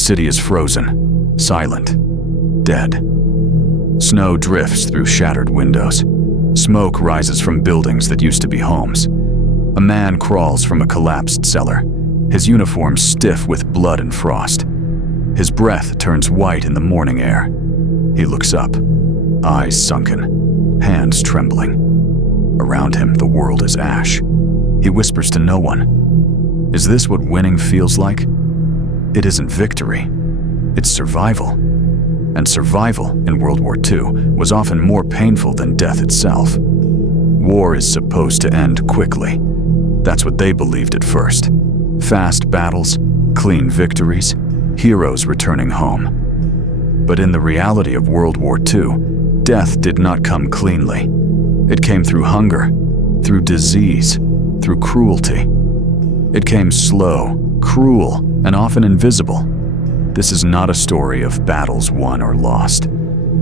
city is frozen, silent, dead. Snow drifts through shattered windows. Smoke rises from buildings that used to be homes. A man crawls from a collapsed cellar, his uniform stiff with blood and frost. His breath turns white in the morning air. He looks up, eyes sunken, hands trembling. Around him, the world is ash. He whispers to no one. Is this what winning feels like? It isn't victory. It's survival. And survival in World War II was often more painful than death itself. War is supposed to end quickly. That's what they believed at first. Fast battles, clean victories, heroes returning home. But in the reality of World War II, death did not come cleanly. It came through hunger, through disease, through cruelty. It came slow, cruel, and often invisible. This is not a story of battles won or lost.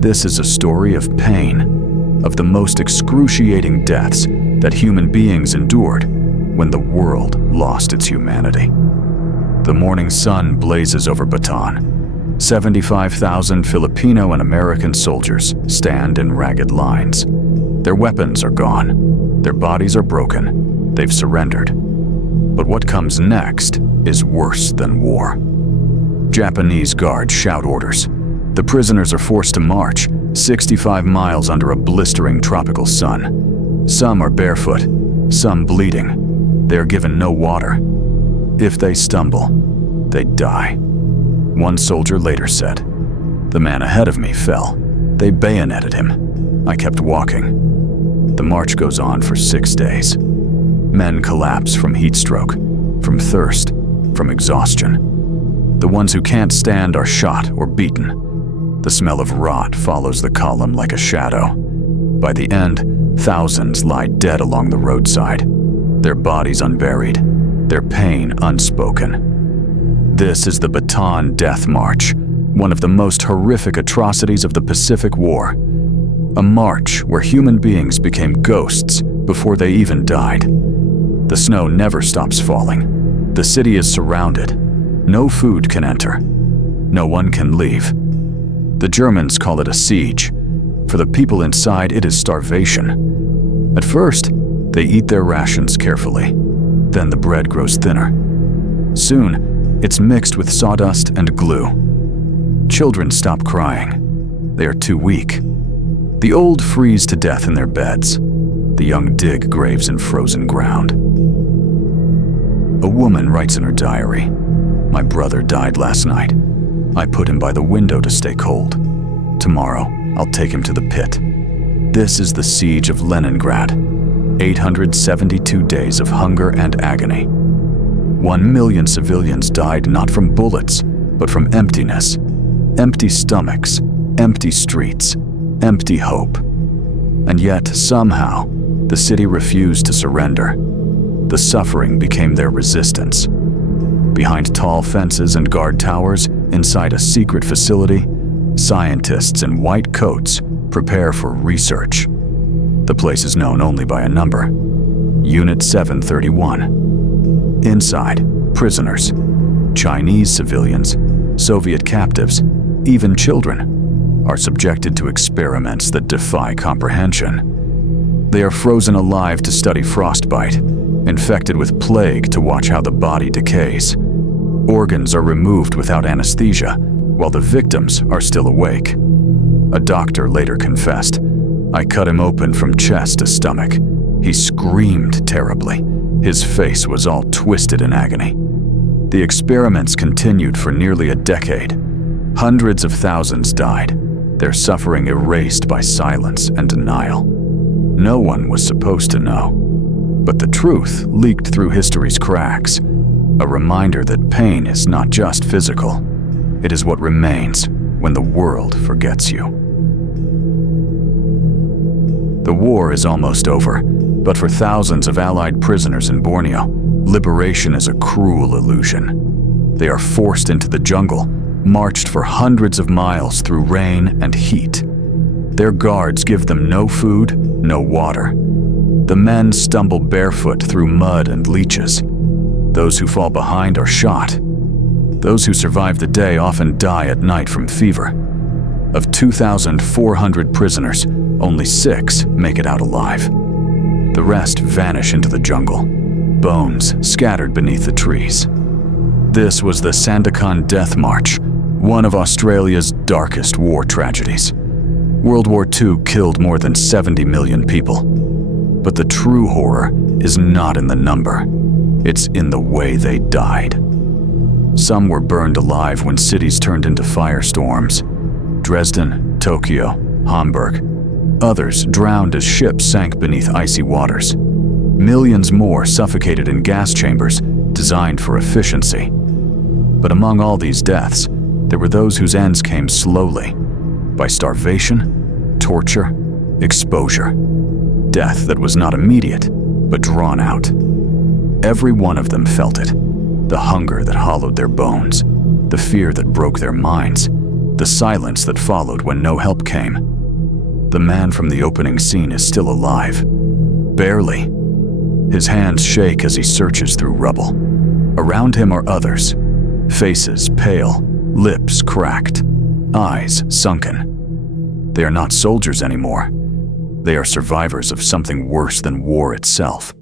This is a story of pain, of the most excruciating deaths that human beings endured when the world lost its humanity. The morning sun blazes over Bataan. 75,000 Filipino and American soldiers stand in ragged lines. Their weapons are gone. Their bodies are broken. They've surrendered. But what comes next is worse than war. Japanese guards shout orders. The prisoners are forced to march 65 miles under a blistering tropical sun. Some are barefoot, some bleeding. They are given no water. If they stumble, they die. One soldier later said, "The man ahead of me fell. They bayoneted him. I kept walking." The march goes on for 6 days. Men collapse from heat stroke, from thirst, from exhaustion. The ones who can't stand are shot or beaten. The smell of rot follows the column like a shadow. By the end, thousands lie dead along the roadside, their bodies unburied, their pain unspoken. This is the Bataan Death March, one of the most horrific atrocities of the Pacific War. A march where human beings became ghosts before they even died. The snow never stops falling. The city is surrounded. No food can enter. No one can leave. The Germans call it a siege. For the people inside, it is starvation. At first, they eat their rations carefully. Then the bread grows thinner. Soon, it's mixed with sawdust and glue. Children stop crying. They are too weak. The old freeze to death in their beds. The young dig graves in frozen ground. A woman writes in her diary, "My brother died last night. I put him by the window to stay cold. Tomorrow, I'll take him to the pit." This is the siege of Leningrad. 872 days of hunger and agony. 1 million civilians died not from bullets, but from emptiness. Empty stomachs, empty streets, empty hope. And yet, somehow, the city refused to surrender. The suffering became their resistance. Behind tall fences and guard towers, inside a secret facility, scientists in white coats prepare for research. The place is known only by a number, Unit 731. Inside, prisoners, Chinese civilians, Soviet captives, even children, are subjected to experiments that defy comprehension. They are frozen alive to study frostbite, infected with plague to watch how the body decays. Organs are removed without anesthesia, while the victims are still awake. A doctor later confessed, "I cut him open from chest to stomach. He screamed terribly. His face was all twisted in agony." The experiments continued for nearly a decade. Hundreds of thousands died, their suffering erased by silence and denial. No one was supposed to know. But the truth leaked through history's cracks, a reminder that pain is not just physical. It is what remains when the world forgets you. The war is almost over, but for thousands of Allied prisoners in Borneo, liberation is a cruel illusion. They are forced into the jungle, marched for hundreds of miles through rain and heat. Their guards give them no food, no water. The men stumble barefoot through mud and leeches. Those who fall behind are shot. Those who survive the day often die at night from fever. Of 2,400 prisoners, only 6 make it out alive. The rest vanish into the jungle, bones scattered beneath the trees. This was the Sandakan Death March, one of Australia's darkest war tragedies. World War II killed more than 70 million people. But the true horror is not in the number. It's in the way they died. Some were burned alive when cities turned into firestorms. Dresden, Tokyo, Hamburg. Others drowned as ships sank beneath icy waters. Millions more suffocated in gas chambers designed for efficiency. But among all these deaths, there were those whose ends came slowly, by starvation, torture, exposure. Death that was not immediate, but drawn out. Every one of them felt it. The hunger that hollowed their bones, the fear that broke their minds, the silence that followed when no help came. The man from the opening scene is still alive. Barely. His hands shake as he searches through rubble. Around him are others. Faces pale, lips cracked, eyes sunken. They are not soldiers anymore. They are survivors of something worse than war itself.